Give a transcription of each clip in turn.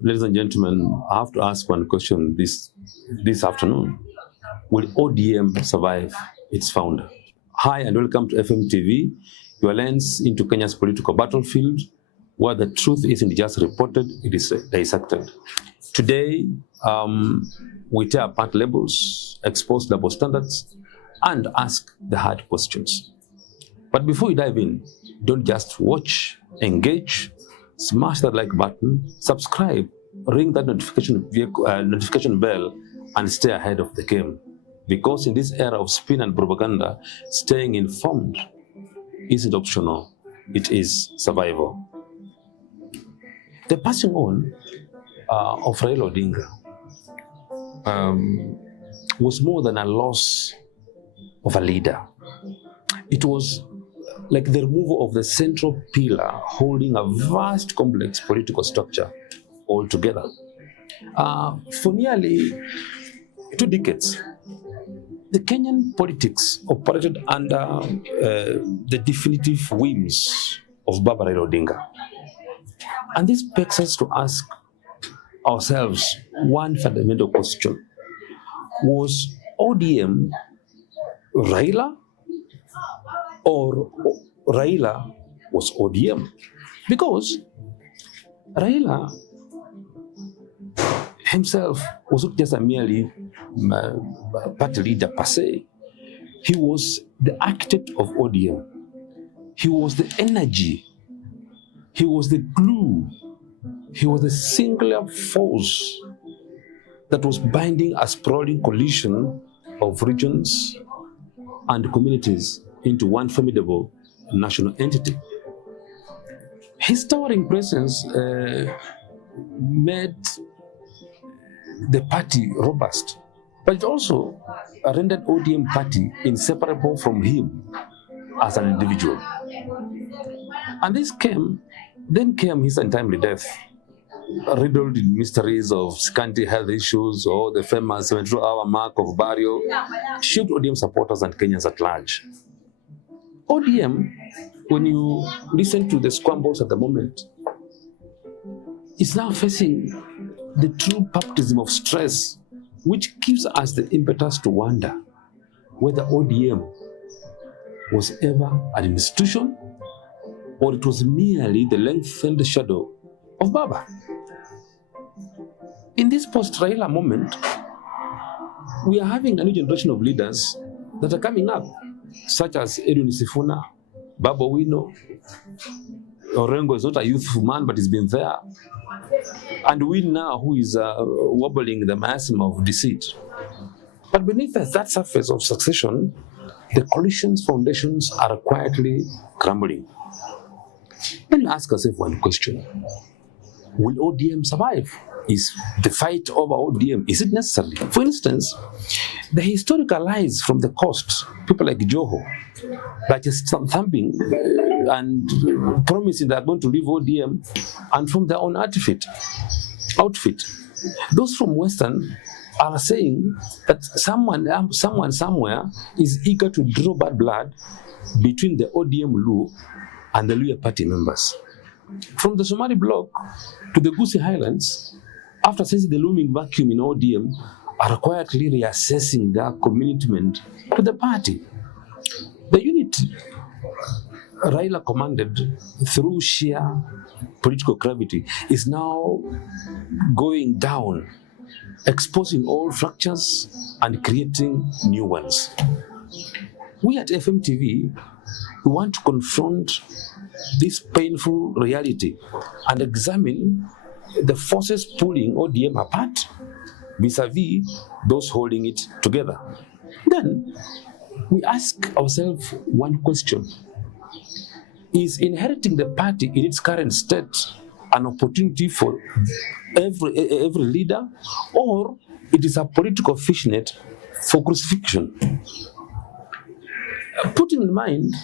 Ladies and gentlemen, I have to ask one question this afternoon. Will ODM survive its founder? Hi and welcome to FMTV, your lens into Kenya's political battlefield, where the truth isn't just reported, it is dissected. Today, we tear apart labels, expose double standards, and ask the hard questions. But before we dive in, don't just watch, engage, smash that like button, subscribe, ring that notification bell, and stay ahead of the game. Because in this era of spin and propaganda, staying informed isn't optional, it is survival. The passing on of Raila Odinga was more than a loss of a leader. It was like the removal of the central pillar holding a vast, complex political structure altogether. For nearly 2 decades, the Kenyan politics operated under the definitive whims of Baba Raila Odinga. And this begs us to ask ourselves one fundamental question. Was ODM Raila, or Raila was ODM? Because Raila himself was not just a merely party leader per se. He was the architect of ODM. He was the energy. He was the glue. He was the singular force that was binding a sprawling coalition of regions and communities into one formidable national entity. His towering presence made the party robust, but it also rendered ODM party inseparable from him as an individual. And then came his untimely death, riddled in mysteries of scanty health issues or the famous 72-hour mark of burial, shook ODM supporters and Kenyans at large. ODM, when you listen to the squabbles at the moment, is now facing the true baptism of stress, which gives us the impetus to wonder whether ODM was ever an institution or it was merely the lengthened shadow of Baba. In this post-Raila moment, we are having a new generation of leaders that are coming up, such as Edwin Sifuna, Baba Wino. Orengo is not a youthful man, but he's been there. And we now, who is wobbling the miasma of deceit. But beneath that surface of succession, the coalition's foundations are quietly crumbling. Then you ask yourself one question. Will ODM survive? Is the fight over ODM, is it necessary? For instance, the historical lies from the coast, people like Joho, that is thumping and promising they're going to leave ODM and from their own outfit. Those from Western are saying that someone somewhere is eager to draw bad blood between the ODM Luo and the Luo party members. From the Somali bloc to the Gusii Highlands, after sensing the looming vacuum in ODM, are quietly reassessing their commitment to the party. The unity Raila commanded through sheer political gravity is now going down, exposing old fractures and creating new ones. We at FMTV want to confront this painful reality and examine the forces pulling ODM apart vis-a-vis those holding it together. Then we ask ourselves one question. Is inheriting the party in its current state an opportunity for every leader, or it is a political fishnet for crucifixion? Putting in mind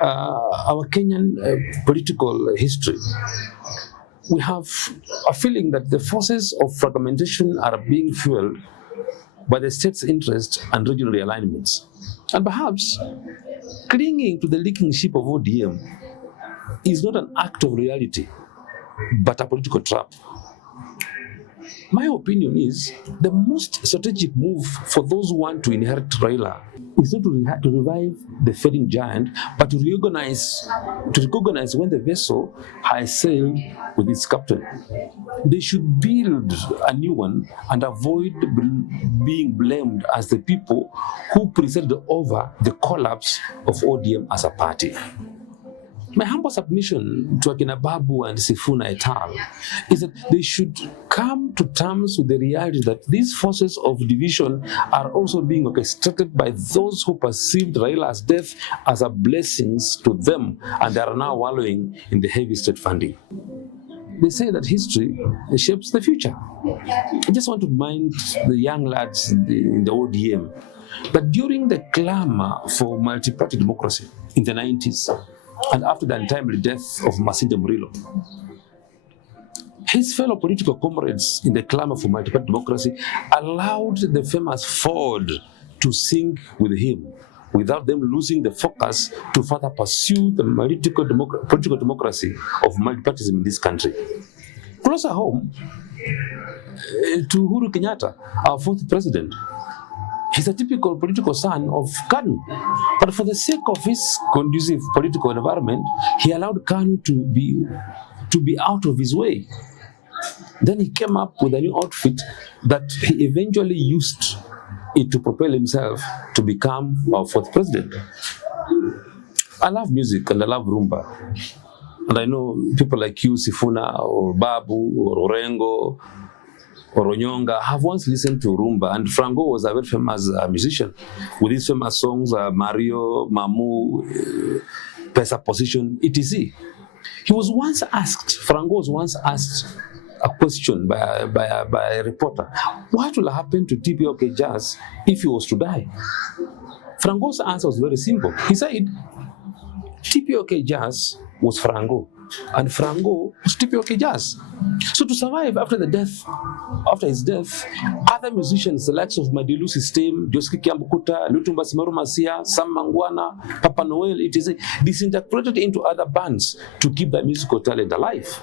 our Kenyan political history, we have a feeling that the forces of fragmentation are being fueled by the state's interest and regional realignments. And perhaps clinging to the leaking ship of ODM is not an act of reality, but a political trap. My opinion is the most strategic move for those who want to inherit Raila is not to revive the fading giant, but to recognize when the vessel has sailed with its captain. They should build a new one and avoid being blamed as the people who presided over the collapse of ODM as a party. My humble submission to Akina Babu and Sifuna et al. Is that they should come to terms with the reality that these forces of division are also being orchestrated by those who perceived Raila's death as a blessing to them and they are now wallowing in the heavy state funding. They say that history shapes the future. I just want to remind the young lads in the ODM that during the clamor for multi-party democracy in the 90s, and after the untimely death of Masinde Muliro, his fellow political comrades in the clamor for multi-party democracy allowed the famous Ford to sink with him without them losing the focus to further pursue the political democracy of multipartyism in this country. Closer home, to Uhuru Kenyatta, our fourth president, he's a typical political son of KANU. But for the sake of his conducive political environment, he allowed KANU to be out of his way. Then he came up with a new outfit that he eventually used it to propel himself to become our fourth president. I love music and I love rumba. And I know people like you, Sifuna, or Babu, or Orengo, or Onyonga have once listened to rumba, and Franco was a very famous musician with his famous songs, Mario, Mamu, Pesa Position, etc. Franco was once asked a question by a reporter, what will happen to TPOK Jazz if he was to die? Franco's answer was very simple. He said, TPOK Jazz was Franco, and Franco was TPOK Jazz. So to survive after his death, other musicians, the likes of Madilu System, Joski Kiambukuta, Lutumba Simaru Masia, Sam Mangwana, Papa Noel, etc., disintegrated into other bands to keep their musical talent alive.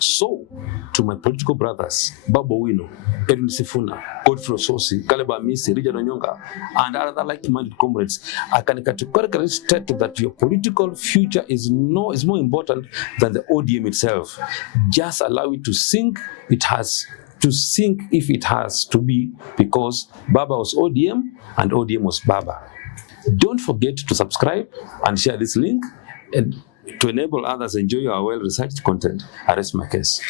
So, to my political brothers, Babu Wino, Edwin Sifuna, Godfrey Ososi, Kaleba Misi, Richard Onyonga, and other like-minded comrades, I can categorically state that your political future is more important than the ODM itself. Just allow it to sink. It has to sink if it has to be, because Baba was ODM and ODM was Baba. Don't forget to subscribe and share this link and to enable others enjoy our well-researched content. I rest my case.